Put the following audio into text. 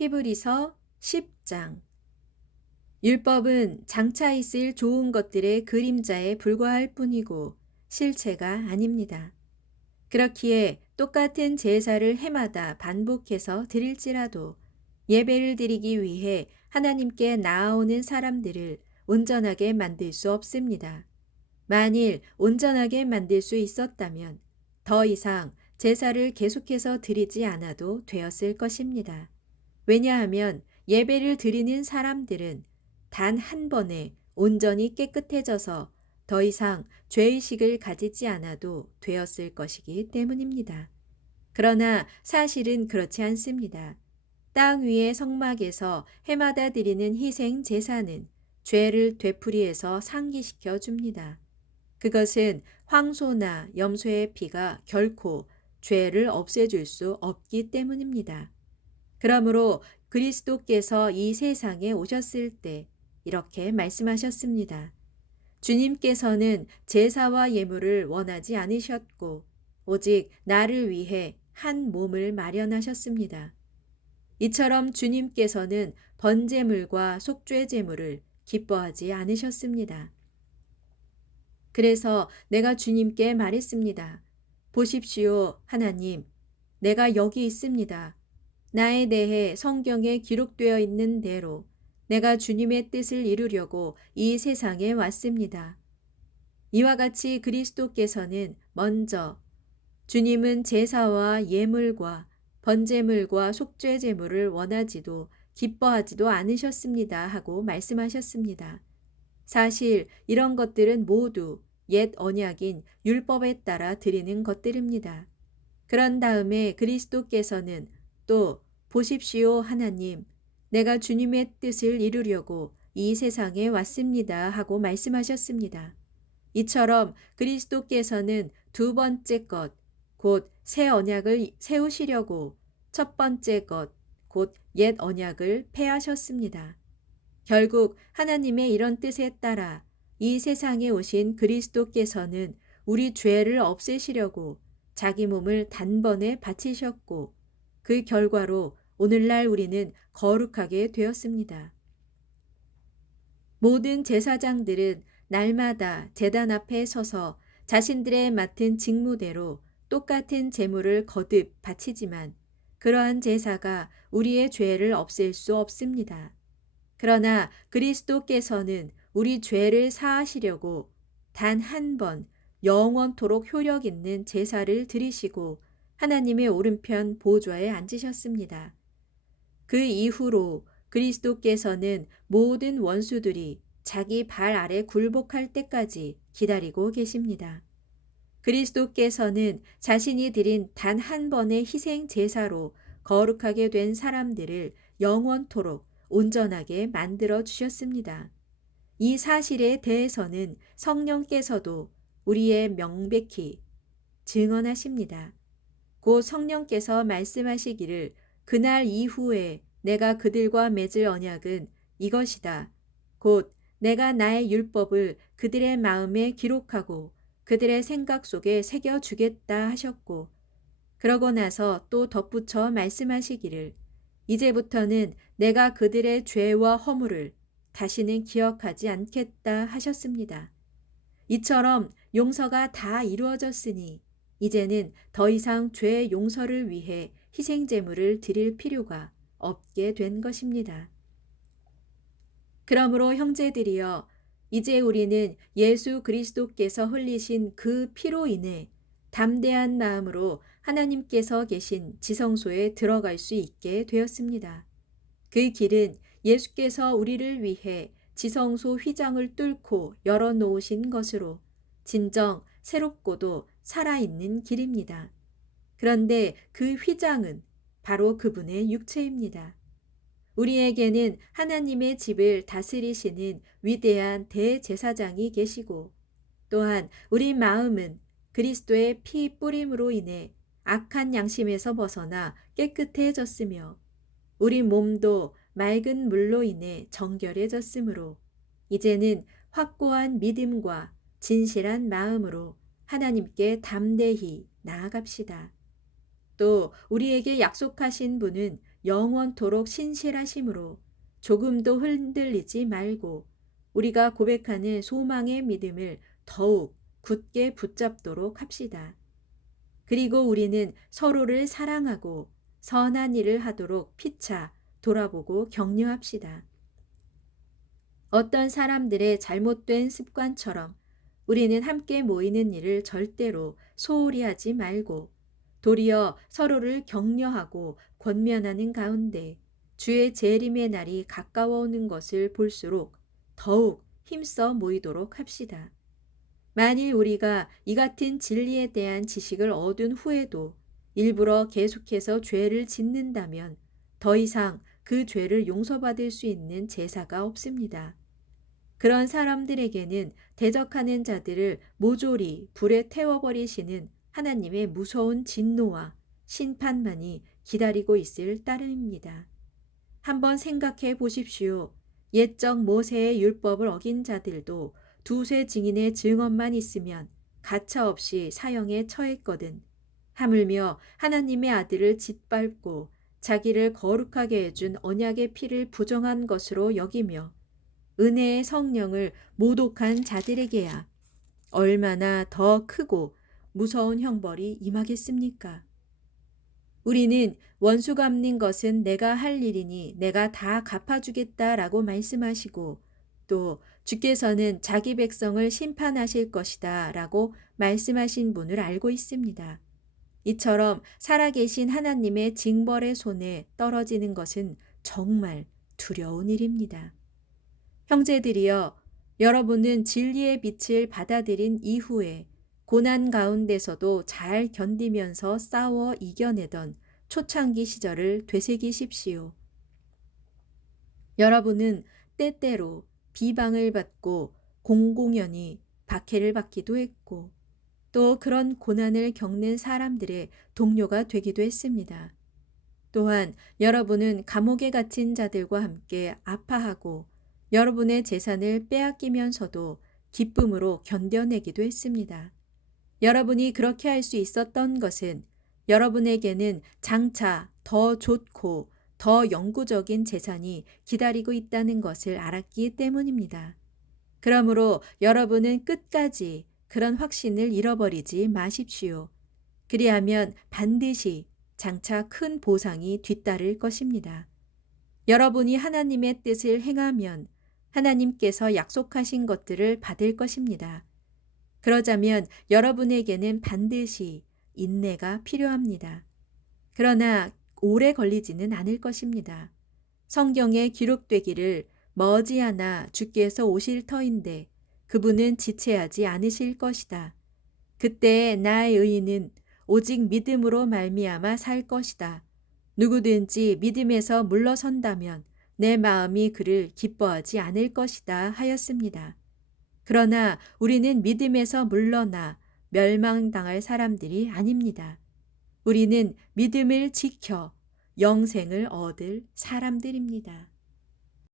히브리서 10장. 율법은 장차 있을 좋은 것들의 그림자에 불과할 뿐이고 실체가 아닙니다. 그렇기에 똑같은 제사를 해마다 반복해서 드릴지라도 예배를 드리기 위해 하나님께 나아오는 사람들을 온전하게 만들 수 없습니다. 만일 온전하게 만들 수 있었다면 더 이상 제사를 계속해서 드리지 않아도 되었을 것입니다. 왜냐하면 예배를 드리는 사람들은 단 한 번에 온전히 깨끗해져서 더 이상 죄의식을 가지지 않아도 되었을 것이기 때문입니다. 그러나 사실은 그렇지 않습니다. 땅 위의 성막에서 해마다 드리는 희생 제사는 죄를 되풀이해서 상기시켜 줍니다. 그것은 황소나 염소의 피가 결코 죄를 없애줄 수 없기 때문입니다. 그러므로 그리스도께서 이 세상에 오셨을 때 이렇게 말씀하셨습니다. 주님께서는 제사와 예물을 원하지 않으셨고 오직 나를 위해 한 몸을 마련하셨습니다. 이처럼 주님께서는 번제물과 속죄제물을 기뻐하지 않으셨습니다. 그래서 내가 주님께 말했습니다. 보십시오, 하나님. 내가 여기 있습니다. 나에 대해 성경에 기록되어 있는 대로 내가 주님의 뜻을 이루려고 이 세상에 왔습니다. 이와 같이 그리스도께서는 먼저 주님은 제사와 예물과 번제물과 속죄제물을 원하지도 기뻐하지도 않으셨습니다 하고 말씀하셨습니다. 사실 이런 것들은 모두 옛 언약인 율법에 따라 드리는 것들입니다. 그런 다음에 그리스도께서는 또 보십시오 하나님, 내가 주님의 뜻을 이루려고 이 세상에 왔습니다 하고 말씀하셨습니다. 이처럼 그리스도께서는 두 번째 것, 곧 새 언약을 세우시려고 첫 번째 것, 곧 옛 언약을 폐하셨습니다. 결국 하나님의 이런 뜻에 따라 이 세상에 오신 그리스도께서는 우리 죄를 없애시려고 자기 몸을 단번에 바치셨고 그 결과로 오늘날 우리는 거룩하게 되었습니다. 모든 제사장들은 날마다 제단 앞에 서서 자신들의 맡은 직무대로 똑같은 제물을 거듭 바치지만 그러한 제사가 우리의 죄를 없앨 수 없습니다. 그러나 그리스도께서는 우리 죄를 사하시려고 단 한 번 영원토록 효력 있는 제사를 드리시고 하나님의 오른편 보좌에 앉으셨습니다. 그 이후로 그리스도께서는 모든 원수들이 자기 발 아래 굴복할 때까지 기다리고 계십니다. 그리스도께서는 자신이 드린 단 한 번의 희생 제사로 거룩하게 된 사람들을 영원토록 온전하게 만들어 주셨습니다. 이 사실에 대해서는 성령께서도 우리의 명백히 증언하십니다. 곧 성령께서 말씀하시기를 그날 이후에 내가 그들과 맺을 언약은 이것이다. 곧 내가 나의 율법을 그들의 마음에 기록하고 그들의 생각 속에 새겨주겠다 하셨고 그러고 나서 또 덧붙여 말씀하시기를 이제부터는 내가 그들의 죄와 허물을 다시는 기억하지 않겠다 하셨습니다. 이처럼 용서가 다 이루어졌으니 이제는 더 이상 죄 용서를 위해 희생제물을 드릴 필요가 없게 된 것입니다. 그러므로 형제들이여 이제 우리는 예수 그리스도께서 흘리신 그 피로 인해 담대한 마음으로 하나님께서 계신 지성소에 들어갈 수 있게 되었습니다. 그 길은 예수께서 우리를 위해 지성소 휘장을 뚫고 열어놓으신 것으로 진정 새롭고도 살아있는 길입니다. 그런데 그 휘장은 바로 그분의 육체입니다. 우리에게는 하나님의 집을 다스리시는 위대한 대제사장이 계시고 또한 우리 마음은 그리스도의 피 뿌림으로 인해 악한 양심에서 벗어나 깨끗해졌으며 우리 몸도 맑은 물로 인해 정결해졌으므로 이제는 확고한 믿음과 진실한 마음으로 하나님께 담대히 나아갑시다. 또 우리에게 약속하신 분은 영원토록 신실하심으로 조금도 흔들리지 말고 우리가 고백하는 소망의 믿음을 더욱 굳게 붙잡도록 합시다. 그리고 우리는 서로를 사랑하고 선한 일을 하도록 피차 돌아보고 격려합시다. 어떤 사람들의 잘못된 습관처럼 우리는 함께 모이는 일을 절대로 소홀히 하지 말고 도리어 서로를 격려하고 권면하는 가운데 주의 재림의 날이 가까워 오는 것을 볼수록 더욱 힘써 모이도록 합시다. 만일 우리가 이 같은 진리에 대한 지식을 얻은 후에도 일부러 계속해서 죄를 짓는다면 더 이상 그 죄를 용서받을 수 있는 제사가 없습니다. 그런 사람들에게는 대적하는 자들을 모조리 불에 태워버리시는 하나님의 무서운 진노와 심판만이 기다리고 있을 따름입니다. 한번 생각해 보십시오. 옛적 모세의 율법을 어긴 자들도 두세 증인의 증언만 있으면 가차없이 사형에 처했거든. 하물며 하나님의 아들을 짓밟고 자기를 거룩하게 해준 언약의 피를 부정한 것으로 여기며 은혜의 성령을 모독한 자들에게야 얼마나 더 크고 무서운 형벌이 임하겠습니까? 우리는 원수 갚는 것은 내가 할 일이니 내가 다 갚아주겠다라고 말씀하시고 또 주께서는 자기 백성을 심판하실 것이다 라고 말씀하신 분을 알고 있습니다. 이처럼 살아계신 하나님의 징벌의 손에 떨어지는 것은 정말 두려운 일입니다. 형제들이여, 여러분은 진리의 빛을 받아들인 이후에 고난 가운데서도 잘 견디면서 싸워 이겨내던 초창기 시절을 되새기십시오. 여러분은 때때로 비방을 받고 공공연히 박해를 받기도 했고 또 그런 고난을 겪는 사람들의 동료가 되기도 했습니다. 또한 여러분은 감옥에 갇힌 자들과 함께 아파하고 여러분의 재산을 빼앗기면서도 기쁨으로 견뎌내기도 했습니다. 여러분이 그렇게 할 수 있었던 것은 여러분에게는 장차 더 좋고 더 영구적인 재산이 기다리고 있다는 것을 알았기 때문입니다. 그러므로 여러분은 끝까지 그런 확신을 잃어버리지 마십시오. 그리하면 반드시 장차 큰 보상이 뒤따를 것입니다. 여러분이 하나님의 뜻을 행하면 하나님께서 약속하신 것들을 받을 것입니다. 그러자면 여러분에게는 반드시 인내가 필요합니다. 그러나 오래 걸리지는 않을 것입니다. 성경에 기록되기를 머지않아 주께서 오실 터인데 그분은 지체하지 않으실 것이다. 그때 나의 의인은 오직 믿음으로 말미암아 살 것이다. 누구든지 믿음에서 물러선다면 내 마음이 그를 기뻐하지 않을 것이다 하였습니다. 그러나 우리는 믿음에서 물러나 멸망당할 사람들이 아닙니다. 우리는 믿음을 지켜 영생을 얻을 사람들입니다.